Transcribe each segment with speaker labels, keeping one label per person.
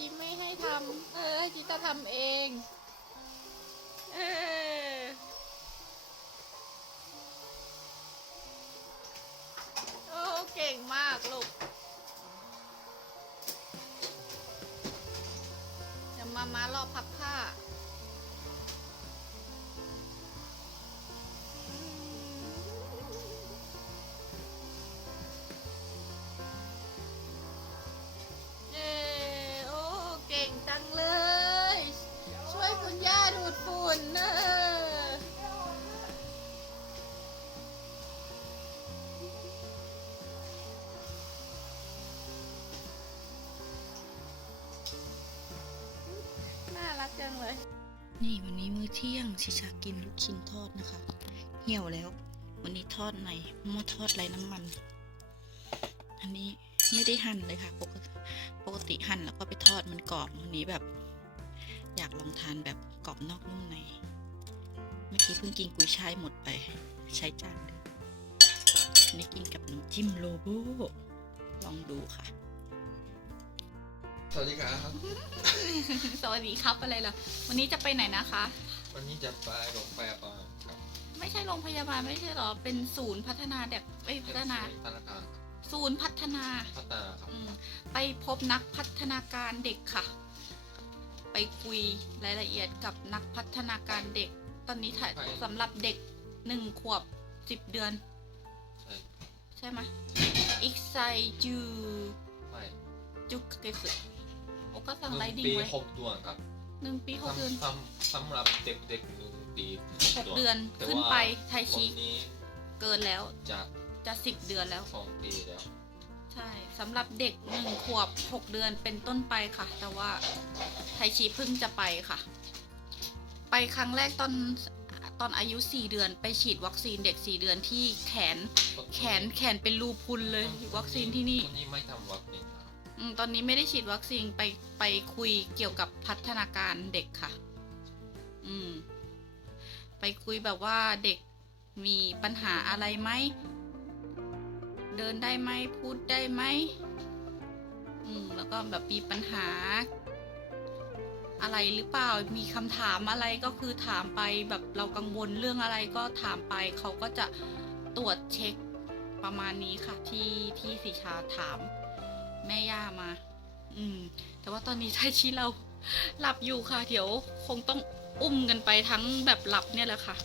Speaker 1: ชิไม่ให้ทำเออให้ชิตาทำเองเออโอ้เก่งมากลูกเดี๋ยวมามารอพับ นเนอะน่ารักจังเลย
Speaker 2: นี่วันนี้มื้อเที่ยงชิชากินลูกชิ้นทอดนะคะ เหี่ยวแล้ว วันนี้ทอดในหม้อทอดไร้น้ำมัน อันนี้ไม่ได้หั่นเลยค่ะปกติปกติหั่นแล้วก็ไปทอดมันกรอบวันนี้แบบ อยากลองทานแบบ กรอบนอกนุ่มใน เมื่อกี้เพิ่งกินกุยช่ายหมดไป ใช้จานเดียวอันนี้กินกับน้ำจิ้มโลโบลองดูค่ะ
Speaker 3: สวัสดีครับ
Speaker 1: สวัสดีครับอะไรล่ะวันนี้จะไปไหนนะคะ
Speaker 3: วันนี้จะไปโรงพยาบาลครับ
Speaker 1: ไม่ใช่โรงพยาบาลไม่ใช่หรอ เป็นศูนย์พัฒนาเด็กเอ้ยพัฒนา
Speaker 3: ธนาคาร
Speaker 1: ศูนย์พัฒนา
Speaker 3: พัฒนาครับ
Speaker 1: อืมไปพบนักพัฒนาการเด็กค่ะ ไปคุยรายละเอียดกับนักพัฒนาการเด็ก ตอนนี้ถ่ายสำหรับเด็กหนึ่งขวบสิบเดือน
Speaker 3: ใช่
Speaker 1: ใช่ไหมอีกไซจู
Speaker 3: ไม่
Speaker 1: จุกเกสึโอก็สั่งไรดิ้ง
Speaker 3: ปี
Speaker 1: ไว้
Speaker 3: หกเดือนครับ
Speaker 1: หนึ่งปีหกเดือน
Speaker 3: สำสำสำหรับเด็กๆหนึ่งปี
Speaker 1: หกเดือน
Speaker 3: แต่
Speaker 1: ขึ้น
Speaker 3: ว่า
Speaker 1: ไปไทย
Speaker 3: วั
Speaker 1: ชี
Speaker 3: นนี้
Speaker 1: เกินแล้ว
Speaker 3: จะ
Speaker 1: จะสิบเดือนแล้ว
Speaker 3: สองปีแล้ว
Speaker 1: ใช่สำหรับเด็กหนึ่งขวบหกเดือนเป็นต้นไปค่ะ แต่ว่าไทยชีเพิ่งจะไปค่ะ ไปครั้งแรกตอนตอนอายุสี่เดือนไปฉีดวัคซีนเด็กสี่เดือนที่แขนแขนแขนเป็นรูพุนเลย วัคซีนที่นี่
Speaker 3: คนนี้ไม่ทำวัคซีนครับ
Speaker 1: อืมตอนนี้ไม่ได้ฉีดวัคซีนไปไปคุยเกี่ยวกับพัฒนาการเด็กค่ะ อืม ไปคุยแบบว่าเด็กมีปัญหาอะไรไหม เดินได้ไหมพูดได้ไหมอืมแล้วก็แบบมีปัญหา อะไรหรือเปล่ามีคำถามอะไรก็คือถามไปแบบเรากังวลเรื่องอะไรก็ถามไป เขาก็จะตรวจเช็คประมาณนี้ค่ะ ที่ที่สีชาถามแม่ย่ามา อืม แต่ว่าตอนนี้ไทชิเราหลับอยู่ค่ะ เดี๋ยวคงต้องอุ้มกันไปทั้งแบบหลับเนี่ยแหละค่ะ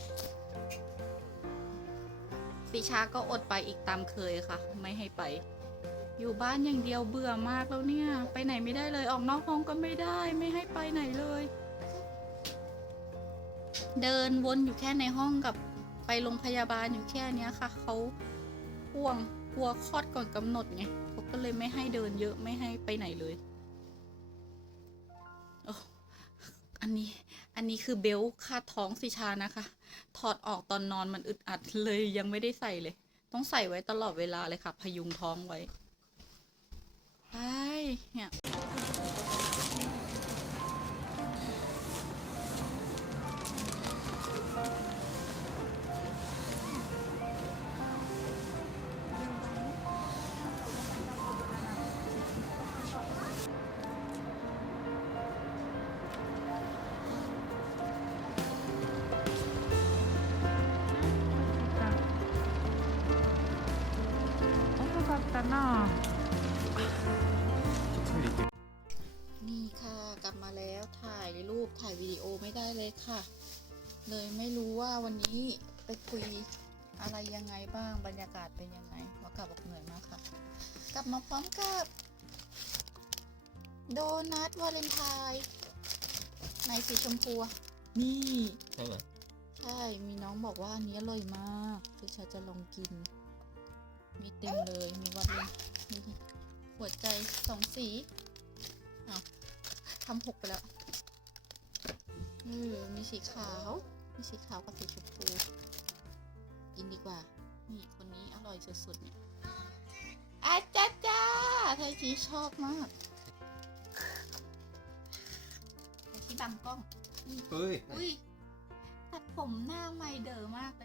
Speaker 1: สีชาก็อดไปอีกตามเคยค่ะ ไม่ให้ไป อยู่บ้านอย่างเดียวเบื่อมากแล้วเนี่ย ไปไหนไม่ได้เลยออกนอกห้องก็ไม่ได้ ไม่ให้ไปไหนเลย เดินวนอยู่แค่ในห้องกับไปโรงพยาบาลอยู่แค่เนี้ยค่ะเขาห่วงกลัวคลอดก่อนกำหนดไงเขาก็เลยไม่ให้เดินเยอะไม่ให้ไปไหนเลยอ,อันนี้ อันนี้คือเบลคาดท้องสิชานะคะ ถอดออกตอนนอนมันอึดอัดเลยยังไม่ได้ใส่เลย ต้องใส่ไว้ตลอดเวลาเลยค่ะ พยุงท้องไว้ไปเนี่ย
Speaker 4: นาะ
Speaker 1: นี่ค่ะกลับมาแล้วถ่ายรูปถ่ายวิดีโอไม่ได้เลยค่ะ เลยไม่รู้ว่าวันนี้ไปคุยอะไรยังไงบ้างบรรยากาศเป็นยังไงขอกลับบอกเหนื่อยมากค่ะ กลับมาพร้อมกับ โดนัทวาเลนไทน์ในสีชมพูนี่
Speaker 3: ใช่ไหม
Speaker 1: ใช่ มีน้องบอกว่าอันนี้อร่อยมากคือชาจะลองกิน มีเต็มเลย มีวัดเลยมีหัวใจสองสีเอาทำหกไปแล้วเออมีสีขาว มีสีขาวกับสีชมพู กินดีกว่า นี่คนนี้อร่อยสุดๆเนี่ยอาจ้าจ้าไทยจีชอบมากไทยจีบังกล้อง
Speaker 3: เฮ้ย
Speaker 1: อุ้ยตัดผมหน้าไม่เดอมากเลย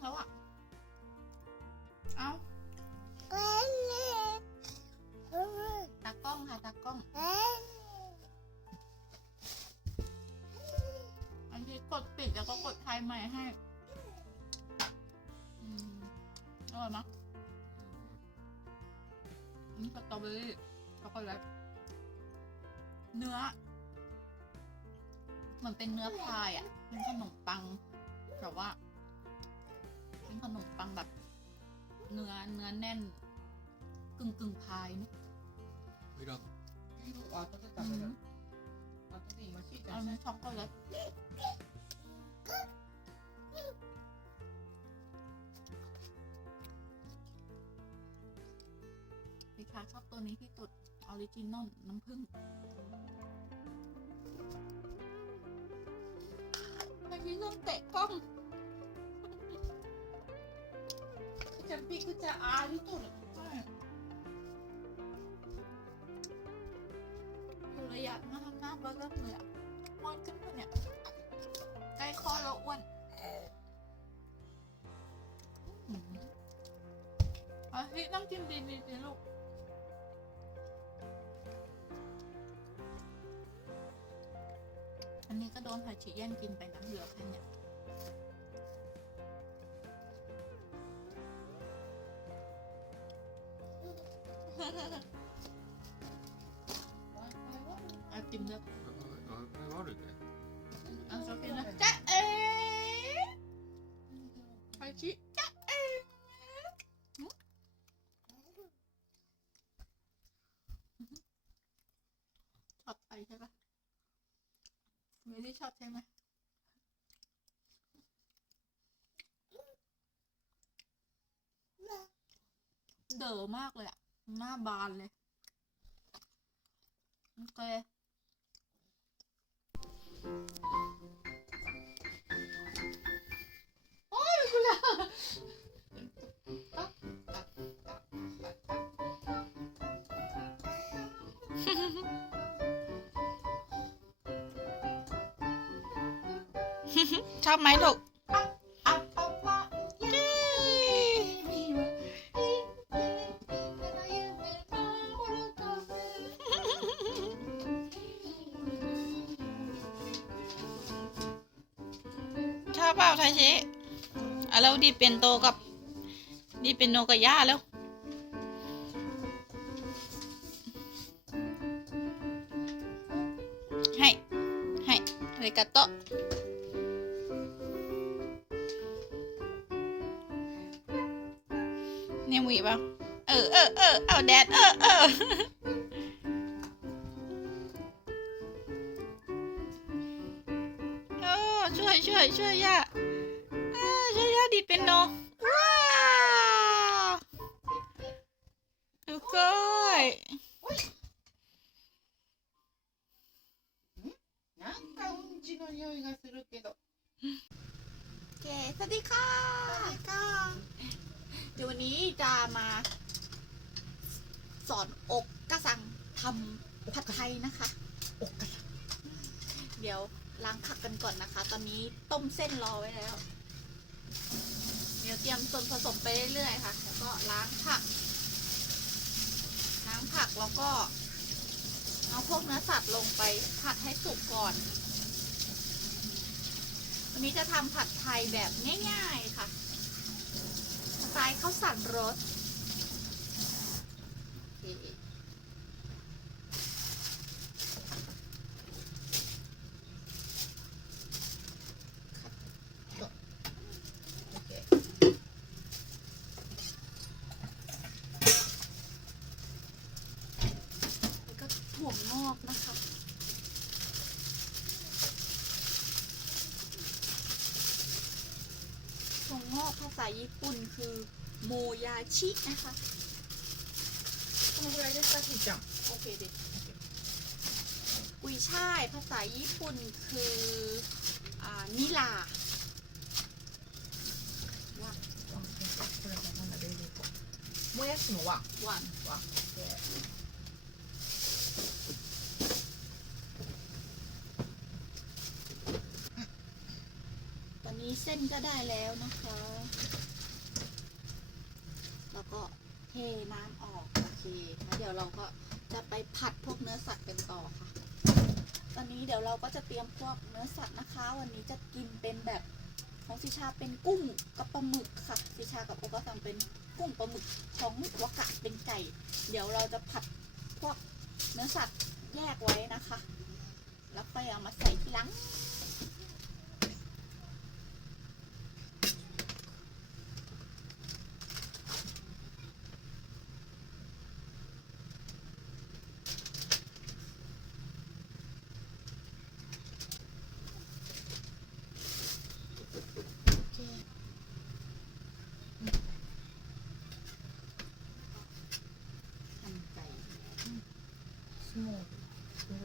Speaker 1: แย่งแล้วอะ เอาตากล้องค่ะตากล้อง อันนี้กดปิดแล้วก็กดไทยใหม่ให้อืมอร่อยมั้ยอันนี้สตรอเบอรี่ช็อกโกแลตเนื้อ เหมือนเป็นเนื้อพายอะเป็นขนมปังแต่ว่า ขนมปังแบบ เนื้อเนื้อแน่น กึ่งกึ่งพายเนอะ
Speaker 3: ไม่ต้อง
Speaker 1: อืมอันนี้ช็อกโกแลตพี่คาชอบตัวนี้ที่สุดออริจินอลน้ำผึ้งอันนี้น้ำเตะกล้อง
Speaker 2: จะปีคือจะอาที่สุด
Speaker 1: อยู่ระยะหน้าหน้าเบิร์เริ่มเลยอะอ้วนขึ้นมาเนี่ยใกล้คลอดแล้วอ้วนอืมอาทินั่งกินดีดีดีลูกอันนี้ก็โดนไผ่ฉีแย่งกินไปนะเหลือแค่เนี่ย เด๋อมากเลยอะหน้าบานเลย โอเคโอ้ยกูละ
Speaker 2: ชอบไหมลูก
Speaker 1: เป
Speaker 2: ล่าไทชิอะแล้วดีเป็นโตกับ ดีเป็นโนกับย่าแล้ว ก้อย
Speaker 4: なんかうんちの匂いが。
Speaker 1: เคสวัสดีค่ะ เดี๋ยววันนี้จะมา สอนอกกระสังทำผัดไทยนะคะ อกกระสัง เดี๋ยวล้างผักกันก่อนนะคะ ตอนนี้ต้มเส้นรอไว้แล้ว เดี๋ยวเตรียมส่วนผสมไปเรื่อยๆค่ะ แล้วก็ล้างผัก ผักแล้วก็ เอาพวกเนื้อสัตว์ลงไปผัดให้สุกก่อน วันนี้จะทำผัดไทยแบบง่าย ๆค่ะสไตล์ข้าวสันรสโอเคโอเคแล้วก็ถั่วงอกนะคะ ถั่วงอกภาษาญี่ปุ่นคือโมยา ชินะคะ
Speaker 4: このぐらいですか、ひーちゃん。
Speaker 1: โอเคดิกุยช่ายภาษาญี่ปุ่นคืออ่านิลาว่า
Speaker 4: これなんだ、冷蔵庫。もやしのは。
Speaker 1: วัน
Speaker 4: は。
Speaker 1: ตอนนี้เส้น ส้นก็ได้แล้วนะคะ น้ำออกโอเคแล้วเดี๋ยวเราก็จะไปผัดพวกเนื้อสัตว์กันต่อค่ะ ตอนนี้เดี๋ยวเราก็จะเตรียมพวกเนื้อสัตว์นะคะ วันนี้จะกินเป็นแบบของสิชาเป็นกุ้งกับปลาหมึกค่ะสิชากับโอก็สั่งเป็นกุ้งปลาหมึกของวากะเป็นไก่ เดี๋ยวเราจะผัดพวกเนื้อสัตว์แยกไว้นะคะ แล้วไปเอามาใส่ทีหลัง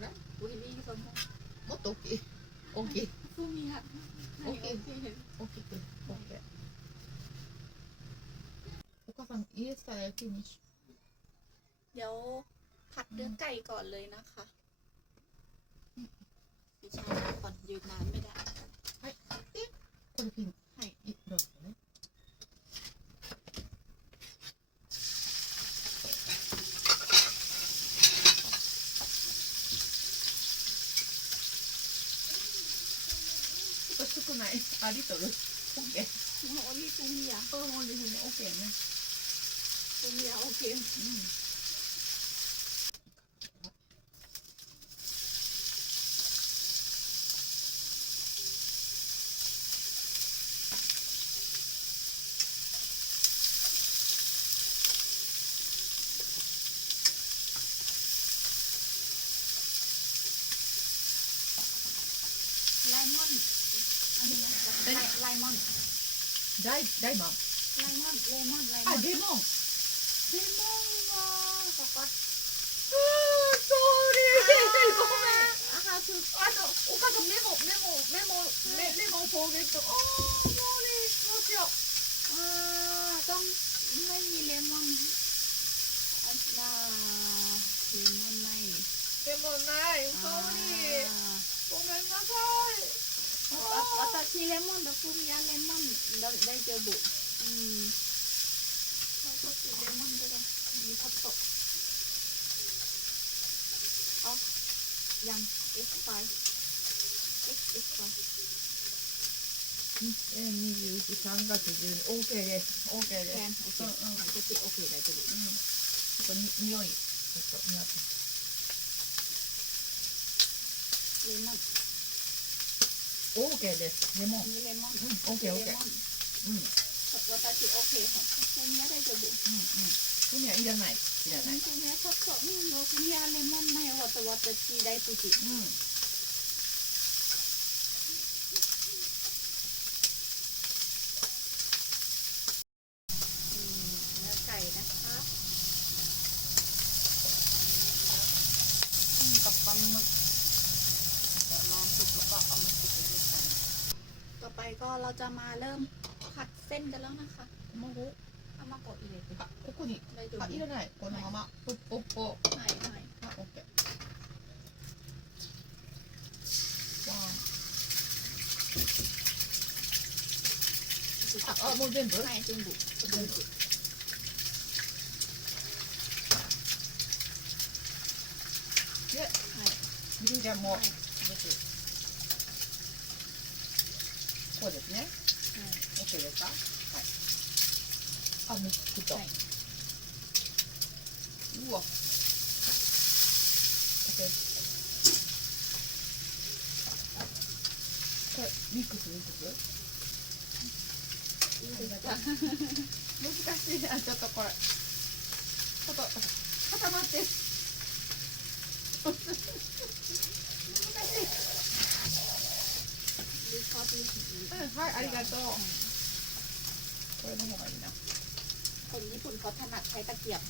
Speaker 1: นะ
Speaker 4: 우리미
Speaker 1: 기선생뭐또오기
Speaker 4: 오기 소미야 오케 이. 오
Speaker 1: 기그오케
Speaker 4: โอกาฟังอีสไลฟินิช
Speaker 1: เดี๋ยวผัดเนื้อไก่ก่อนเลยนะคะไม่ใช่ก่อนยืนนานไม่ได้คนพิมพ์ 海
Speaker 4: や、これもですね、オッ
Speaker 1: ケーね。海や、オッケー。
Speaker 4: うん。 ダイダイマン
Speaker 1: ไลมอนเลมอนไลม
Speaker 4: あ
Speaker 1: อน
Speaker 4: レモン
Speaker 1: レモンはここ
Speaker 4: あーソーリーごめん
Speaker 1: あはす
Speaker 4: あの、お母さんメモ、メモ、メモ、メレモンフォーゲット。あー、ソーリー、どうしよう。
Speaker 1: อ่าต้องไม่มีเลมอนอันน่าเลมอนไม่
Speaker 4: レモンない、ソーリー。
Speaker 1: あ
Speaker 4: ごめんなさい。
Speaker 1: 私レモンとフミヤレモン大丈夫。うん。こっ、
Speaker 4: ん、いっ。ですうん。うん。
Speaker 1: こっちケー大丈夫
Speaker 4: うん。ちょっと匂いちょっと匂って
Speaker 1: レモン
Speaker 4: OK です。レモン。
Speaker 1: にレモン
Speaker 4: うん、OK、
Speaker 1: レ
Speaker 4: OK。
Speaker 1: モン
Speaker 4: うん、うん、
Speaker 1: 私 OK ค่ะフミヤ大丈夫
Speaker 4: うん。ふみはいらない。いらない。
Speaker 1: フミヤちょっとうんフミヤレモンないわと私大好き
Speaker 4: うん。
Speaker 1: ส้นกันแล้วนะคะ
Speaker 4: 卵
Speaker 1: เอามาโกะอีเลย
Speaker 4: あ、ここに。
Speaker 1: ได้ดู
Speaker 4: あ、いらない。このまま。ポッポッポ。
Speaker 1: ไม่ไม่
Speaker 4: あ、オッケー。わーあ、あ、もう全部。
Speaker 1: ไม่จุนบุ
Speaker 4: 全部。で、
Speaker 1: はい
Speaker 4: みりんちゃんも
Speaker 1: はい
Speaker 4: 入れて。こうですね。 オッケーですか？はい。あ、もう作った。
Speaker 1: はいう
Speaker 4: わ。これミックスミックス？難しいなちょっとこれちょっと固まって難しいうんはいありがとう เปิ้ลหัวนะ
Speaker 1: คนญี่ปุ่นเขาถนัดใช้ตะเกียบ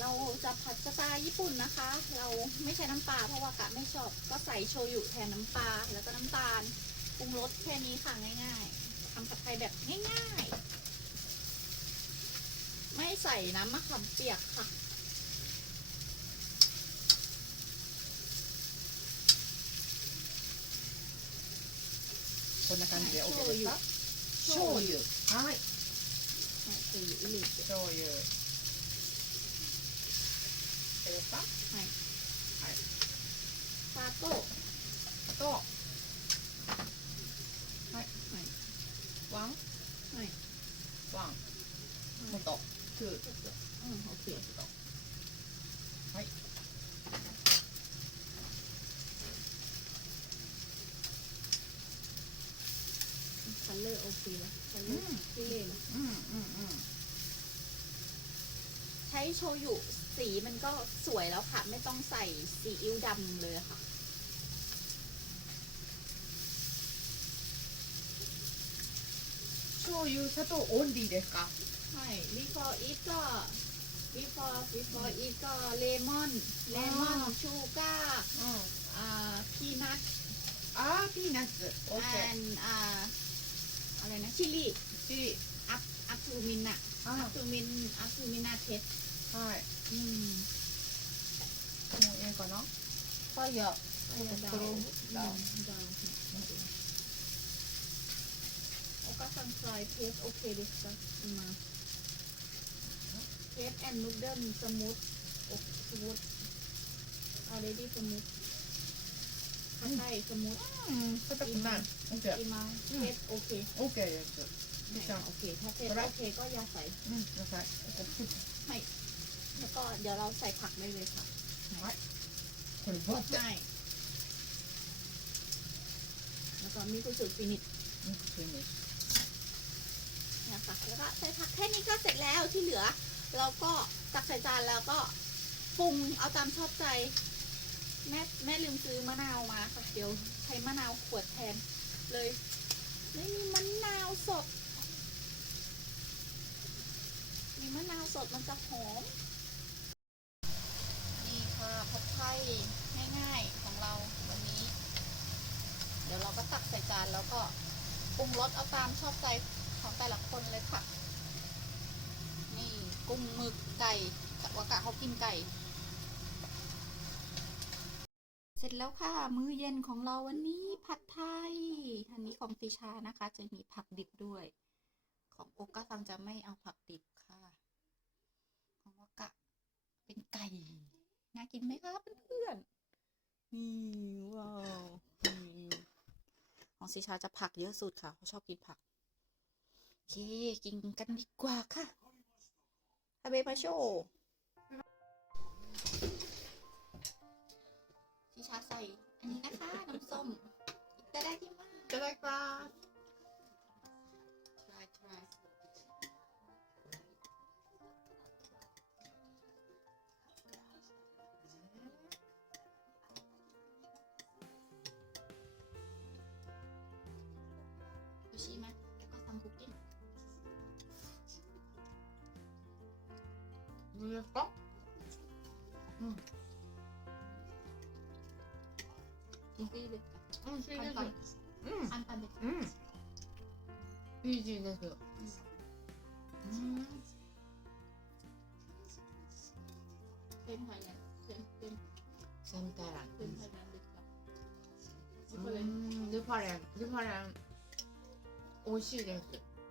Speaker 1: เราจะผัดสไตล์ญี่ปุ่นนะคะ เราไม่ใช้น้ำปลาเพราะว่ากะไม่ชอบ ก็ใส่โชยุแทนน้ำปลาแล้วก็น้ำตาลปรุงรสแค่นี้ค่ะง่ายๆทำผัดไทยแบบง่ายๆ ไม่ใส่น้ำมะขามเปียกค่ะ
Speaker 4: こんな感じで OK ですか？醤油。はい。
Speaker 5: はい醤油入れて。
Speaker 4: 醤油。OK ですか
Speaker 5: 砂糖。
Speaker 4: あとはい。
Speaker 5: はい。
Speaker 4: ワン。
Speaker 5: はい。
Speaker 4: ワン。もっと。ツー
Speaker 5: うんオッケー。
Speaker 4: はい
Speaker 5: เลอร์โอเคเลยคัลเลอร์ที่เลย
Speaker 4: うんうんうん
Speaker 1: ใช้โชยุสีมันก็สวยแล้วค่ะ ไม่ต้องใส่ซีอิ๊วดำเลยค่ะ
Speaker 4: 醤油砂糖オンリーですか
Speaker 1: ใช่ before eat ก็ before before eat ก็เลมอนเลมอนชูก้า
Speaker 4: うん
Speaker 1: อ่าพีนัท
Speaker 4: あーピーナッツ OK
Speaker 1: and อ่า ชิลิ
Speaker 4: ชิลิ
Speaker 1: อัพอัพทูมินอะอัพทูมินอัพทูมินาเทส
Speaker 4: ใช่
Speaker 1: อืม
Speaker 4: หมูเองก่อนเนาะ
Speaker 1: ข้เยอะ
Speaker 4: เอ
Speaker 1: อดาวดาาวโอ้ก็ฟังไฟเทสโอเคดิสก็มาเทสแอนด์นูดเดิลสมูทโอ้สมูทออเรดี้สมูท
Speaker 4: ข้าวไส้สมูท
Speaker 1: อืมก็จะกินหนัก
Speaker 4: Okay. Prima. Tet okay. Okay, yes, sir.
Speaker 1: ไหนอะโอเคถ้าเทปโอเคก็อย่าใส่
Speaker 4: Mm, that's right. ให้
Speaker 1: แล้วก็เดี๋ยวเราใส่ผักได้เลยค่ะ
Speaker 4: Right. Gonna ก book ด that.
Speaker 1: ให้แล้วก็มีคุณสูตรฟินิช
Speaker 4: Okay,
Speaker 1: yes. นะคะแล้วก็ใส่ผักแค่นี้ก็เสร็จแล้วที่เหลือ เราก็ตักใส่จานแล้วก็ปรุงเอาตามชอบใจ แม่แม่ลืมซื้อมะนาวมาค่ะเดี๋ยวใช้มะนาวขวดแทน เลย ไม่มีมะนาวสด มีมะนาวสดมันจะหอม นี่ค่ะผัดไทยง่ายๆของเราวันนี้ เดี๋ยวเราก็ตักใส่จานแล้วก็ปรุงรสเอาตามชอบใจของแต่ละคนเลยค่ะ นี่กุ้งหมึกไก่วากะเขากินไก่ เสร็จแล้วค่ะ มื้อเย็นของเราวันนี้ผัดไทย อันนี้ของติชานะคะ จะมีผักดิบด้วย ของโอกาซังจะไม่เอาผักดิบค่ะ ของวากะเป็นไก่ น่ากินไหมคะเพื่อนๆนี่ว้าวของติชาจะผักเยอะสุดค่ะเขาชอบกินผักโอเคกินกันดีกว่าค่ะอาเบมาโช ชิชาใส่ อันนี้นะคะ น้ำส้มอิตาได้ที่มาก
Speaker 4: いただきます か美味しいです
Speaker 1: 簡単
Speaker 4: うん
Speaker 1: 簡単です
Speaker 4: うんイージーですうん
Speaker 1: เป็นไทยแลนด์เป็นเป็น
Speaker 4: センターラン
Speaker 1: เป็นไทยแลนด์ですか
Speaker 4: うんルファレンルファレン美味しいです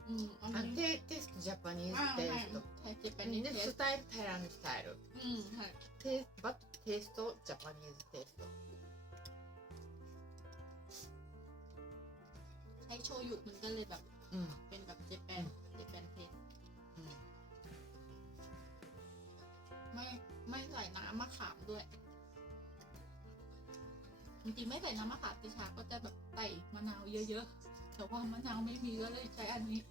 Speaker 1: うんอัน
Speaker 4: あ
Speaker 1: นี้
Speaker 4: テテストジャパニー
Speaker 1: อ่า
Speaker 4: ズテ
Speaker 1: ใช่
Speaker 4: イスト
Speaker 1: ไทยเจแปนิส
Speaker 4: で
Speaker 1: เทส
Speaker 4: スタイルタイランドスタイル
Speaker 1: อืมใช่
Speaker 4: テバッテイストジャパニーズテイスト
Speaker 1: ว์หยุดมันก็เลยแบบ
Speaker 4: อืม
Speaker 1: เป็นแบบเจแปนเจแปนเทส
Speaker 4: อืม
Speaker 1: ไม่ไม่ใส่น้ำมะขามด้วยจริงๆไม่ใส่น้ำมะขามติชาก็จะแบบใส่มะนาวเยอะๆแต่ว่ามะนาวไม่มีก็เลยใช้อันนี้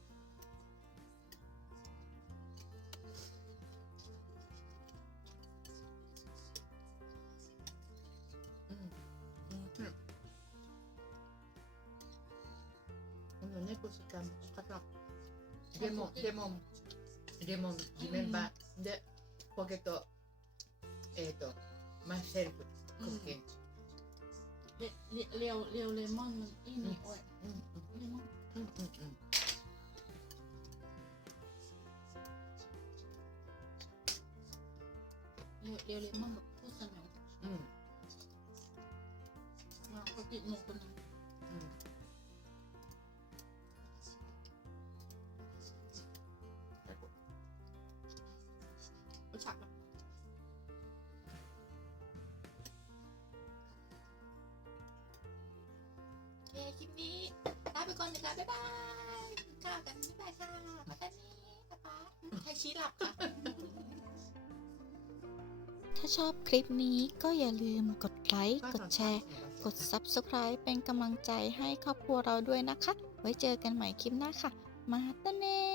Speaker 4: si Cam. Taka. でも、でも、でも、remember, the pocket, えっと、
Speaker 1: myself cooking. レレオレオレモンいいね、これ。レモン。
Speaker 4: うんうんうん。
Speaker 1: レオレモンが濃さの。
Speaker 4: うん。
Speaker 1: まあ、こっちの
Speaker 4: この。
Speaker 6: ก่อนนะคะบ๊ายบายกินข้าวกันบ๊ายบายค่ะมาตอนนี้ป๊าป๊าใครชี้หลับค่ะ
Speaker 1: ถ้าชอบคลิปนี้ก็อย่าลืมกดไลค์ กดแชร์ กด Subscribe เป็นกำลังใจให้ครอบครัวเราด้วยนะคะ ไว้เจอกันใหม่คลิปหน้าค่ะ มาตาเน่